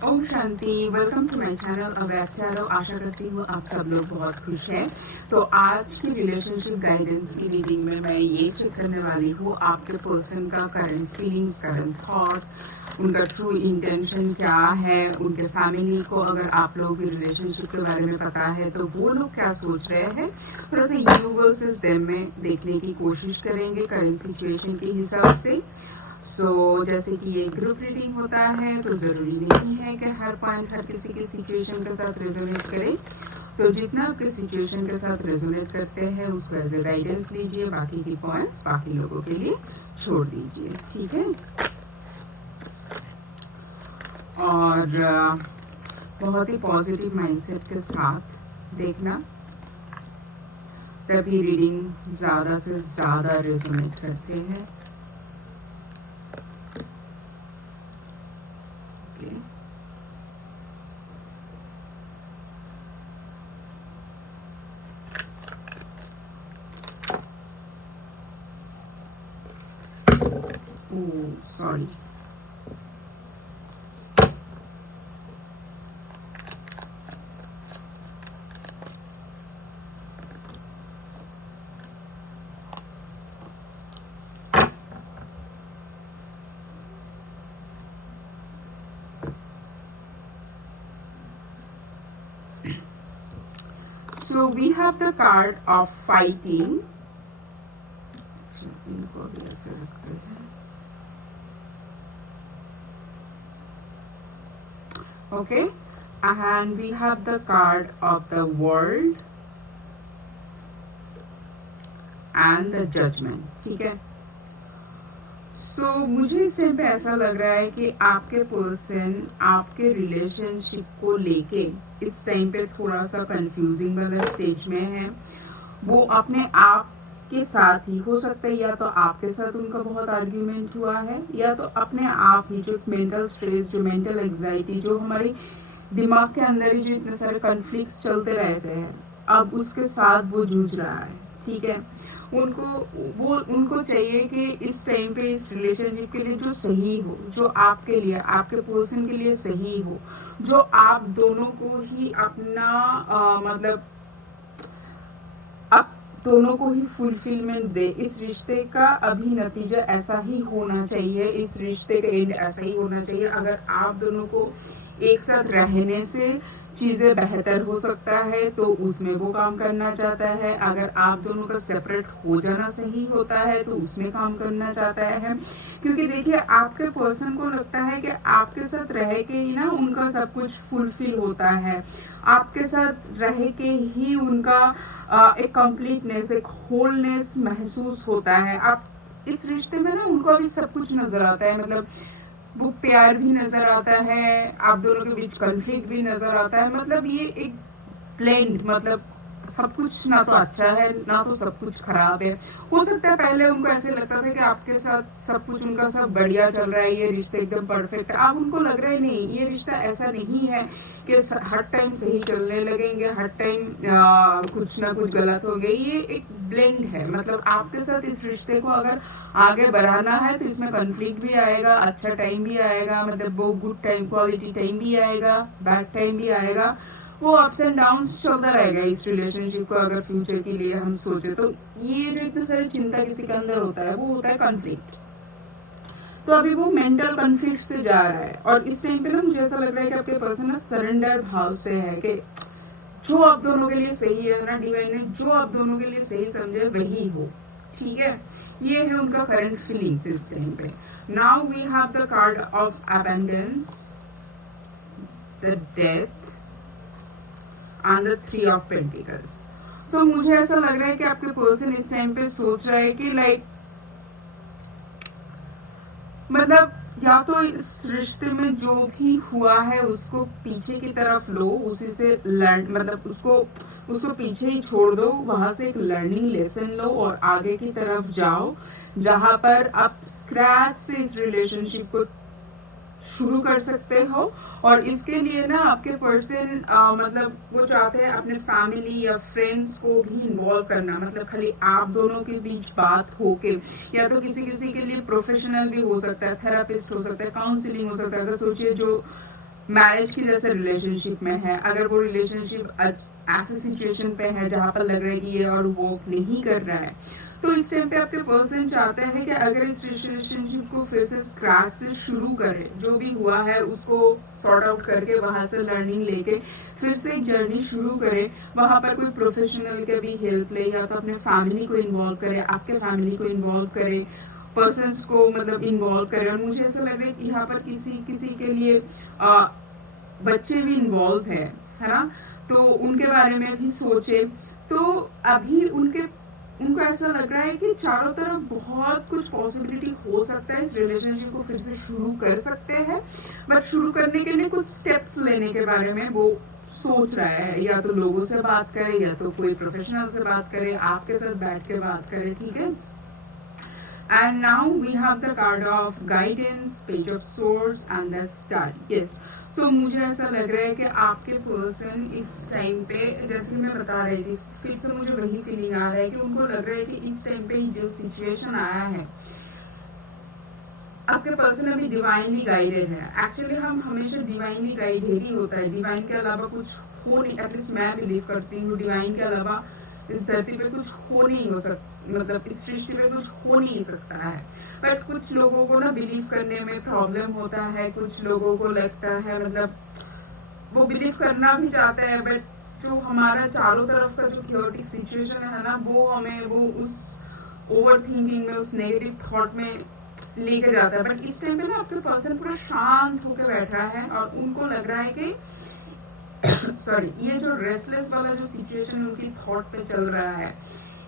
ओम शांति। Welcome to my channel अवैत्यारो। आशा करती हूँ आप सब लोग बहुत खुश हैं। तो आज की रिलेशनशिप गाइडेंस की रीडिंग में मैं ये चेक करने वाली हूँ आपके पर्सन का करंट फीलिंग्स, करंट थॉट, उनका ट्रू इंटेंशन क्या है, उनके फैमिली को अगर आप लोगों की रिलेशनशिप के बारे में पता है तो वो लोग क्या सोच रहे हैं, थोड़ा सा यूनिवर्सेस देम में देखने की कोशिश करेंगे करंट सिचुएशन के हिसाब से। जैसे कि ये ग्रुप रीडिंग होता है तो ज़रूरी नहीं है कि हर पॉइंट हर किसी के सिचुएशन के साथ रेजोनेट करे। तो जितना आपके सिचुएशन के साथ रेजोनेट करते हैं उसको एज ए गाइडेंस लीजिए, बाकी की पॉइंट्स बाकी लोगों के लिए छोड़ दीजिए, ठीक है। और बहुत ही पॉजिटिव माइंडसेट के साथ देखना, तभी रीडिंग ज़्यादा से ज़्यादा रेजोनेट करते हैं। Oh, sorry. So we have the card of fighting. इनको भी ऐसे रखते हैं। Okay, and we have the card of the world and the judgment, ठीक है। मुझे इस टाइम पे ऐसा लग रहा है कि आपके पर्सन आपके रिलेशनशिप को लेके इस टाइम पे थोड़ा सा कंफ्यूजिंग वाला स्टेज में है। वो अपने आप के साथ ही हो सकता है, या तो आपके साथ उनका बहुत आर्ग्यूमेंट हुआ है, या तो अपने आप ही जो मेंटल स्ट्रेस, जो मेंटल एंजाइटी, जो हमारे दिमाग के अंदर ही जो इतने सारे कॉन्फ्लिक्ट्स चलते रहते हैं, अब उसके साथ वो जूझ रहा है, ठीक है। उनको चाहिए कि इस टाइम पे इस रिलेशनशिप के लिए जो सही हो, जो आपके लिए, आपके पर्सन के लिए सही हो, जो आप दोनों को ही अपना मतलब आप दोनों को ही फुलफिलमेंट दे। इस रिश्ते का अभी नतीजा ऐसा ही होना चाहिए, इस रिश्ते का एंड ऐसा ही होना चाहिए। अगर आप दोनों को एक साथ रहने से चीजें बेहतर हो सकता है तो उसमें वो काम करना चाहता है। अगर आप दोनों का सेपरेट हो जाना सही होता है तो उसमें काम करना चाहता है। क्योंकि देखिए, आपके पर्सन को लगता है कि आपके साथ रह के ही ना उनका सब कुछ फुलफिल होता है, आपके साथ रह के ही उनका एक कंप्लीटनेस, एक होलनेस महसूस होता है। आप इस रिश्ते में ना उनको अभी सब कुछ नजर आता है, मतलब वो प्यार भी नजर आता है, आप दोनों के बीच कॉन्फ्लिक्ट भी नजर आता है। मतलब ये एक ब्लेंड, मतलब सब कुछ ना तो अच्छा है ना तो सब कुछ खराब है। हो सकता है पहले उनको ऐसे लगता था कि आपके साथ सब कुछ उनका सब बढ़िया चल रहा है, ये रिश्ता एकदम परफेक्ट है। अब उनको लग रहा है नहीं, ये रिश्ता ऐसा नहीं है कि हर टाइम सही चलने लगेंगे, हर टाइम कुछ ना कुछ गलत हो गया। ये एक ब्लेंड है, मतलब आपके साथ इस रिश्ते को अगर आगे बढ़ाना है तो इसमें कॉन्फ्लिक्ट भी आएगा, अच्छा टाइम भी आएगा, मतलब वो गुड टाइम, क्वालिटी टाइम भी आएगा, बैड टाइम भी आएगा। वो अप्स एंड डाउन्स चलता रहेगा इस रिलेशनशिप को अगर फ्यूचर के लिए हम सोचे तो। ये जो इतनी सारी चिंता किसी के अंदर होता है वो होता है कॉन्फ्लिक्ट। तो अभी वो मेंटल कॉन्फ्लिक्ट से जा रहा है, और इस टाइम पे ना मुझे ऐसा लग रहा है कि आपके पर्सन ना सरेंडर भाव से है कि जो आप दोनों के लिए सही है ना, डिवाइन ने जो आप दोनों के लिए सही समझे वही हो, ठीक है। ये है उनका करंट फीलिंग्स इस टाइम पे। Now we have the card of abundance, the death and the 3 of pentacles. मुझे ऐसा लग रहा है कि आपके पर्सन इस टाइम पे सोच रहा है कि लाइक, मतलब या तो इस रिश्ते में जो भी हुआ है उसको पीछे की तरफ लो, उसी से लर्न, मतलब उसको पीछे ही छोड़ दो, वहां से एक लर्निंग लेसन लो और आगे की तरफ जाओ, जहां पर आप स्क्रैच से इस रिलेशनशिप को शुरू कर सकते हो। और इसके लिए ना आपके पर्सन मतलब वो चाहते हैं अपने फैमिली या फ्रेंड्स को भी इन्वॉल्व करना, मतलब खाली आप दोनों के बीच बात होके, या तो किसी किसी के लिए प्रोफेशनल भी हो सकता है, थेरापिस्ट हो सकता है, काउंसलिंग हो सकता है। अगर सोचिए जो मैरिज की जैसे रिलेशनशिप में है, अगर वो रिलेशनशिप ऐसे सिचुएशन पे है जहाँ पर लग रहा है कि ये और वर्क नहीं कर रहा है, तो इस टाइम पे आपके पर्सन चाहते हैं कि अगर इस रिलेशनशिप को फिर से स्क्रैच से शुरू करें, जो भी हुआ है उसको सॉर्ट आउट करके वहां से लर्निंग लेके फिर से एक जर्नी शुरू करें, वहां पर कोई प्रोफेशनल के भी हेल्प ले, या तो अपने फैमिली को इन्वॉल्व करे, आपके फैमिली को इन्वॉल्व करे, पर्सन्स को मतलब इन्वॉल्व करे। और मुझे ऐसा लग रहा है कि यहाँ पर किसी किसी के लिए बच्चे भी इन्वॉल्व है ना, तो उनके बारे में भी सोचे। तो अभी उनको ऐसा लग रहा है कि चारों तरफ बहुत कुछ पॉसिबिलिटी हो सकता है, इस रिलेशनशिप को फिर से शुरू कर सकते हैं, बट शुरू करने के लिए कुछ स्टेप्स लेने के बारे में वो सोच रहा है, या तो लोगों से बात करे, या तो कोई प्रोफेशनल से बात करे, आपके साथ बैठ के बात करे, ठीक है। And now we have the card of guidance, page of swords and the star. Yes. So मुझे ऐसा लग रहा है कि आपके पर्सन इस टाइम पे, जैसे मैं बता रही थी, फिर से मुझे वही फीलिंग आ रहा है कि उनको लग रहा है कि इस टाइम पे जो सिचुएशन आया है, आपके पर्सन अभी डिवाइनली गाइडेड है। एक्चुअली हम हमेशा डिवाइनली गाइडेड ही होता है, डिवाइन के अलावा कुछ हो नहीं, एटलीस्ट मैं बिलीव करती हूँ डिवाइन के अलावा इस धरती पे कुछ हो नहीं हो सकता, मतलब इस सृष्टि पे कुछ हो नहीं सकता है। बट कुछ लोगों को ना बिलीव करने में प्रॉब्लम होता है, कुछ लोगों को लगता है मतलब वो बिलीव करना भी चाहते हैं, बट जो हमारा चारों तरफ का जो क्योटिक सिचुएशन है ना, वो हमें वो उस ओवर थिंकिंग में, उस नेगेटिव थॉट में लेके जाता है। बट इस टाइम पे ना आपके पर्सन पूरा शांत होकर बैठा है और उनको लग रहा है कि सॉरी, ये जो रेस्टलेस वाला जो सिचुएशन उनकी थॉट पे चल रहा है,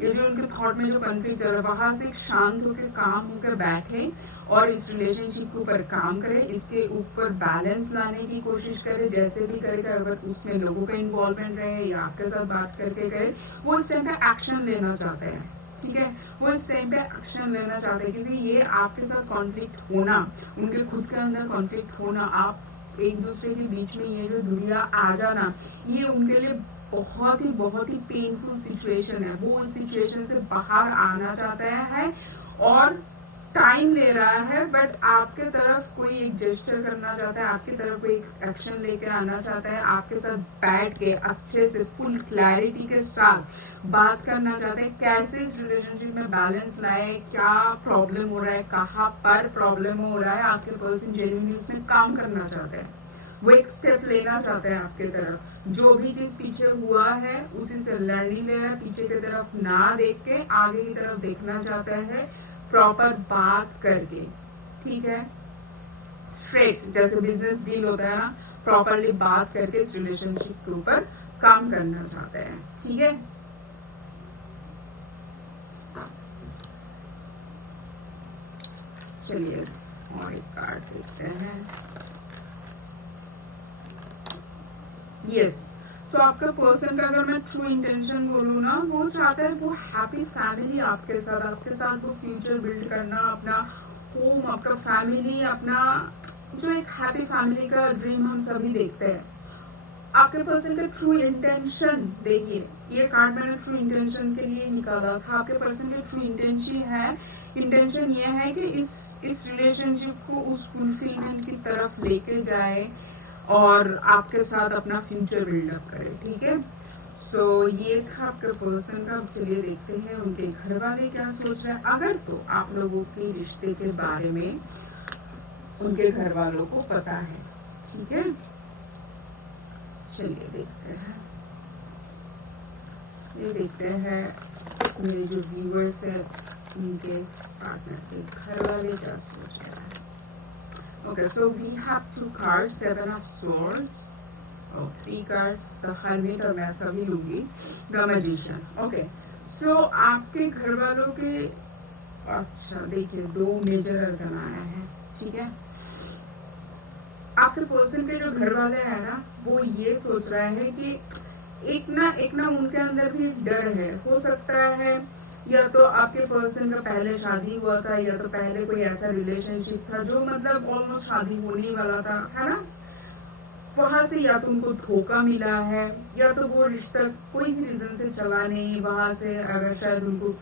ये जो उनके थॉट में जो कंफ्लिक्ट चल रहा है, वहां से शांत होकर काम होकर बैठे और इस रिलेशनशिप के ऊपर काम करे, इसके ऊपर बैलेंस लाने की कोशिश करे, जैसे भी करेगा। अगर उसमें लोगों का इन्वॉल्वमेंट रहे या आपके साथ बात करके करे, वो इस टाइम पे एक्शन लेना चाहते हैं, ठीक है। वो इस टाइम पे एक्शन लेना चाहते हैं, क्योंकि ये आपके साथ कॉन्फ्लिक्ट होना, उनके खुद के अंदर कॉन्फ्लिक्ट होना, आप एक दूसरे के बीच में ये जो दुनिया आ जाना, ये उनके लिए बहुत ही पेनफुल सिचुएशन है। वो इस सिचुएशन से बाहर आना चाहता है और टाइम ले रहा है, बट आपके तरफ कोई एक जेस्चर करना चाहता है, आपकी तरफ कोई एक एक्शन लेके आना चाहता है, आपके साथ बैठ के अच्छे से फुल क्लैरिटी के साथ बात करना चाहते हैं, कैसे इस रिलेशनशिप में बैलेंस लाए, क्या प्रॉब्लम हो रहा है, कहाँ पर प्रॉब्लम हो रहा है। आपके पर्सन जेन्युइनली उसमें काम करना चाहते हैं, वो एक स्टेप लेना चाहते हैं आपके तरफ, जो भी चीज पीछे हुआ है उसी से लर्निंग ले रहा है, पीछे की तरफ ना देख के आगे की तरफ देखना चाहता है, प्रॉपर बात करके, ठीक है, स्ट्रेट, जैसे बिजनेस डील होता है ना, प्रॉपरली बात करके इस रिलेशनशिप के ऊपर काम करना चाहते हैं, ठीक है। चलिए और एक कार्ड देखते हैं। यस, सो आपका पर्सन का अगर मैं ट्रू इंटेंशन बोलूँ ना, वो चाहता है वो हैप्पी फैमिली आपके साथ वो फ्यूचर बिल्ड करना, अपना होम, आपका फैमिली, अपना जो एक हैप्पी फैमिली का ड्रीम हम सभी देखते हैं। आपके पर्सन का ट्रू इंटेंशन देखिए, ये कार्ड मैंने ट्रू इंटेंशन के लिए निकाला था। आपके पर्सन का ट्रू इंटेंशन ये है कि इस रिलेशनशिप को उस फुलफिलमेंट की तरफ लेके जाए और आपके साथ अपना फ्यूचर बिल्डअप करे, ठीक है। सो ये था आपके पर्सन का। अब चलिए देखते हैं उनके घर वाले क्या सोच रहे हैं। अगर तो आप लोगों के रिश्ते के बारे में उनके घर वालों को पता है, ठीक है। चलिए देखते हैं, ये देखते हैं मेरे जो व्यूअर्स है उनके पार्टनर के घर वाले क्या सोच रहे हैं। Okay, so we have 2 cards, 7 of swords, 3 cards, the hermit, और मैं सभी लूंगी, the magician. Okay, so आपके घर वालों के, अच्छा देखिए 2 मेजर अर्गन आया है, ठीक है। आपके पर्सन के जो घर वाले हैं ना, वो ये सोच रहा है कि एक ना उनके अंदर भी डर है। हो सकता है या तो आपके पर्सन का पहले शादी हुआ था, या तो पहले कोई ऐसा रिलेशनशिप था जो मतलब ऑलमोस्ट शादी होने वाला था, है ना। वहां से या तो उनको धोखा मिला है, या तो वो रिश्ता कोई भी रीजन से चला नहीं, वहां से अगर शायद उनको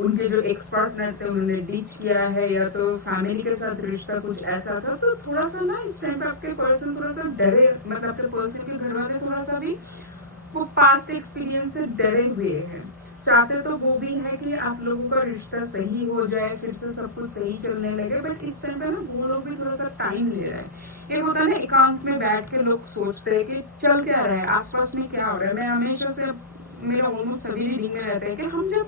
उनके जो एक्स पार्टनर थे उन्होंने डिच किया है, या तो फैमिली के साथ रिश्ता कुछ ऐसा था, तो थोड़ा सा ना इस टाइम पे आपके पर्सन थोड़ा सा डरे, मतलब आपके पर्सन के घर वाले थोड़ा सा भी वो पास्ट एक्सपीरियंस से डरे हुए हैं। चाहते तो वो भी है कि आप लोगों का रिश्ता सही हो जाए, फिर से सब कुछ सही चलने लगे, बट इस टाइम पे ना वो लोग भी थोड़ा सा टाइम ले रहे हैं। एक होता है ना एकांत में बैठ के लोग सोचते हैं कि चल क्या रहा है, आसपास में क्या हो रहा है। मैं हमेशा से, मेरे ऑलमोस्ट सभी रीडिंग में रहता है कि हम जब,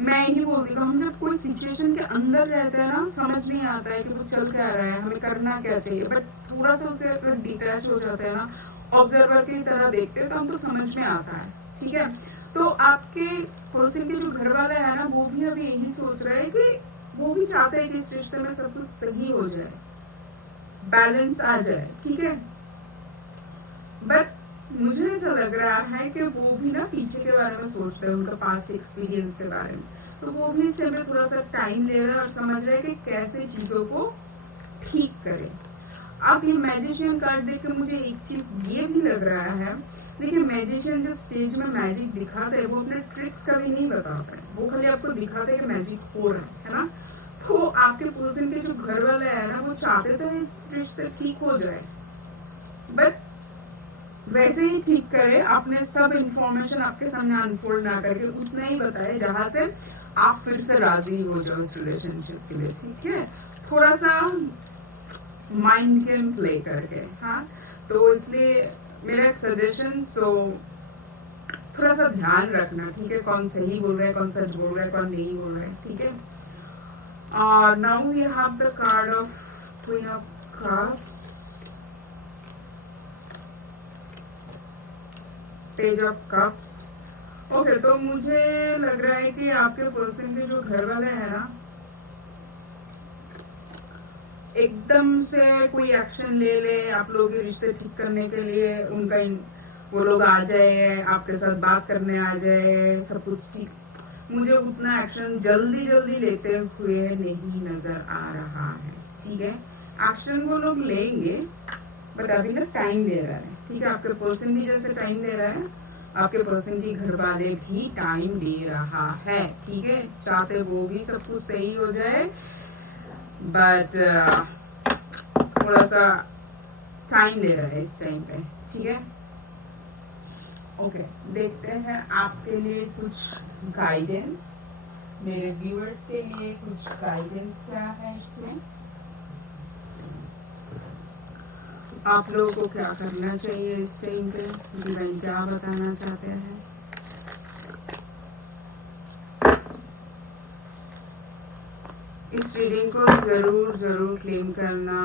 मैं ही बोलती हूँ, हम जब कोई सिचुएशन के अंदर रहते हैं ना, समझ नहीं आता है कि वो चल क्या रहा है, हमें करना क्या चाहिए, बट थोड़ा सा उसे अगर डिटैच हो जाते हैं ना, ऑब्जर्वर की तरह देखते हैं, तो हमको समझ में आता है। ठीक है, तो आपके पर्सन के जो घर वाला है ना, वो भी अभी यही सोच रहा है कि वो भी चाहते हैं कि इस रिश्ते में सब कुछ सही हो जाए, बैलेंस आ जाए। ठीक है, बट मुझे ऐसा लग रहा है कि वो भी ना पीछे के बारे में सोचते हैं, उनका पास्ट एक्सपीरियंस के बारे में, तो वो भी इस टाइम पे थोड़ा सा टाइम ले रहा है और समझ रहा है कि कैसे चीजों को ठीक करे। अब ये मैजिशियन कार्ड देख के मुझे एक चीज ये भी लग रहा है, देखिए मैजिशियन जब स्टेज में मैजिक दिखाते हैं, वो अपने ट्रिक्स कभी नहीं बताते हैं, वो खाली आपको दिखाते हैं कि मैजिक हो रहा है ना। तो आपके पर्सन के जो घर वाले है ना, वो चाहते थे इस रिश्ते ठीक हो जाए, बट वैसे ही ठीक करे, आपने सब इंफॉर्मेशन आपके सामने अनफोल्ड ना करके उतना ही बताए जहां से आप फिर से राजी हो जाओ इस रिलेशनशिप के लिए। ठीक है, थोड़ा सा माइंड गेम प्ले करके। हाँ, तो इसलिए मेरा एक सजेशन, सो थोड़ा सा ध्यान रखना। ठीक है, कौन सही बोल रहा है, कौन सच बोल रहा है, कौन नहीं बोल रहा है। ठीक है, now we have the card of queen of cups, page of cups. Okay, तो मुझे लग रहा है कि आपके पर्सन के जो घर वाले हैं ना, एकदम से कोई एक्शन ले ले आप लोगों के रिश्ते ठीक करने के लिए, उनका वो लोग आ जाए, आपके साथ बात करने आ जाए, सब कुछ ठीक, मुझे उतना एक्शन जल्दी जल्दी लेते हुए नहीं नजर आ रहा है। ठीक है, एक्शन वो लोग लेंगे, बट अभी ना टाइम ले रहा है। ठीक है, आपके पर्सन भी जैसे टाइम ले रहा है, आपके पर्सन के घर वाले भी टाइम ले रहा है। ठीक है, चाहते वो भी सब कुछ सही हो जाए, बट थोड़ा सा टाइम ले रहा है इस टाइम पे। ठीक है, ओके, देखते हैं आपके लिए कुछ गाइडेंस, मेरे व्यूअर्स के लिए कुछ गाइडेंस क्या है इसमें, आप लोगों को क्या करना चाहिए इस टाइम पे, डिवाइन क्या बताना चाहते हैं। इस रीडिंग को जरूर जरूर क्लेम करना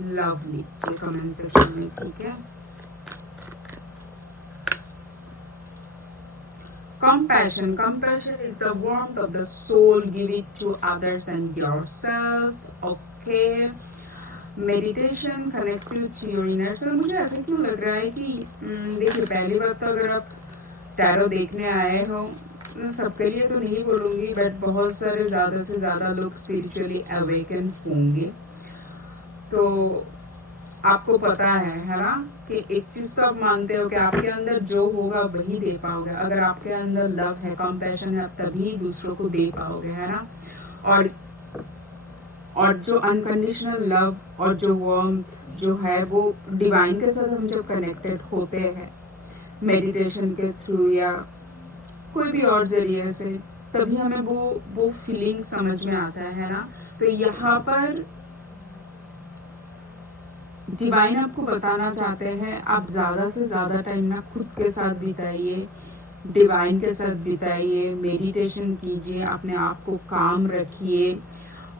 लवली के कमेंट सेक्शन में। ठीक है, compassion, compassion is the warmth of the soul, give it to others and yourself. Okay, meditation connects you to your inner self. मुझे ऐसे क्यों लग रहा है कि देखिए, पहली बात तो अगर आप टैरो देखने आए हो, सबके लिए तो नहीं बोलूंगी, बट बहुत सारे ज्यादा से ज्यादा लोग स्पिरिचुअली अवेकन होंगे, तो आपको पता है ना, कि एक चीज तो आप मानते हो कि आपके अंदर जो होगा वही दे पाओगे। अगर आपके अंदर लव है, कंपैशन है, आप तभी दूसरों को दे पाओगे, है ना। और जो अनकंडीशनल लव और जो वार्मथ जो है, वो डिवाइन के साथ हम जब कनेक्टेड होते हैं मेडिटेशन के थ्रू या कोई भी और जरिए से, तभी हमें वो फीलिंग समझ में आता है ना। तो यहाँ पर डिवाइन आपको बताना चाहते हैं, आप ज्यादा से ज्यादा टाइम ना खुद के साथ बिताइए, डिवाइन के साथ बिताइए, मेडिटेशन कीजिए, अपने आप को काम रखिए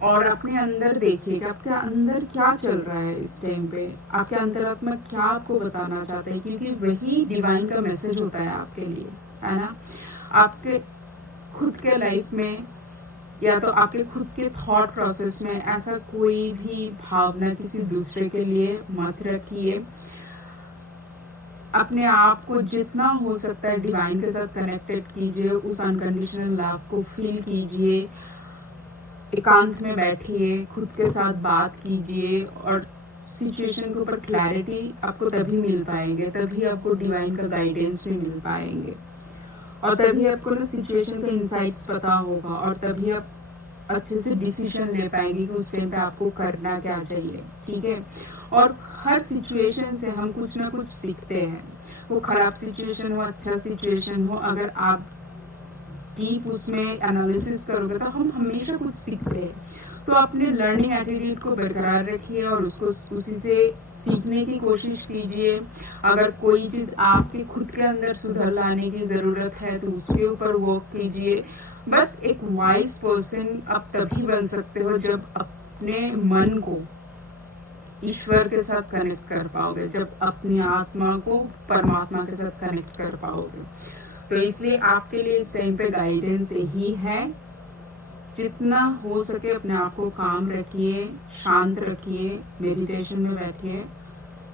और अपने अंदर देखिए कि आपके अंदर क्या चल रहा है इस टाइम पे, आपके अंतरात्मा क्या आपको बताना चाहते हैं, क्योंकि वही डिवाइन का मैसेज होता है आपके लिए, है ना। आपके खुद के लाइफ में या तो आपके खुद के थॉट प्रोसेस में ऐसा कोई भी भावना किसी दूसरे के लिए मत रखिए। अपने आप को जितना हो सकता है डिवाइन के साथ कनेक्टेड कीजिए, उस अनकंडीशनल लव को फील कीजिए, एकांत में बैठिए, खुद के साथ बात कीजिए और सिचुएशन के ऊपर क्लैरिटी आपको तभी मिल पाएंगे, तभी आपको डिवाइन का गाइडेंस भी मिल पाएंगे। और तभी आपको ना सिचुएशन के इनसाइट्स पता होगा और तभी आप अच्छे से डिसीजन ले पाएंगे कि उस टाइम पे आपको करना क्या चाहिए, ठीक है। और हर सिचुएशन से हम कुछ ना कुछ सीखते हैं, वो खराब सिचुएशन हो, अच्छा सिचुएशन हो, अगर आप डीप उसमें एनालिसिस करोगे तो हम हमेशा कुछ सीखते हैं। तो अपने लर्निंग एटीट्यूड को बरकरार रखिए और उसको उसी से सीखने की कोशिश कीजिए। अगर कोई चीज़ आपके खुद के अंदर सुधार लाने की ज़रूरत है तो उसके ऊपर वर्क कीजिए। बट एक वाइज पर्सन आप तभी बन सकते हो जब अपने मन को ईश्वर के साथ कनेक्ट कर पाओगे, जब अपनी आत्मा को परमात्मा के साथ कनेक्ट कर पाओगे। तो इसलिए आपके लिए इस टाइम पे गाइडेंस यही है, जितना हो सके अपने आप को काम रखिए, शांत रखिए, मेडिटेशन में बैठिए,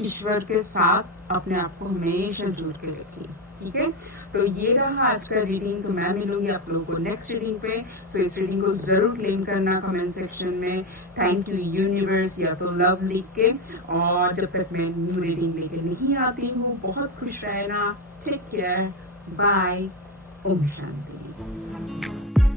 ईश्वर के साथ अपने आप को हमेशा जुड़ के रखिए, ठीक है। तो ये रहा आज का रीडिंग। तो मैं मिलूंगी आप लोगों को नेक्स्ट रीडिंग पे। सो इस रीडिंग को जरूर क्लेम करना कमेंट सेक्शन में थैंक यू यूनिवर्स या तो लव लिख के। और जब तक मैं न्यू रीडिंग लेके नहीं आती हूँ, बहुत खुश रहना, take care, bye, Om Shanti.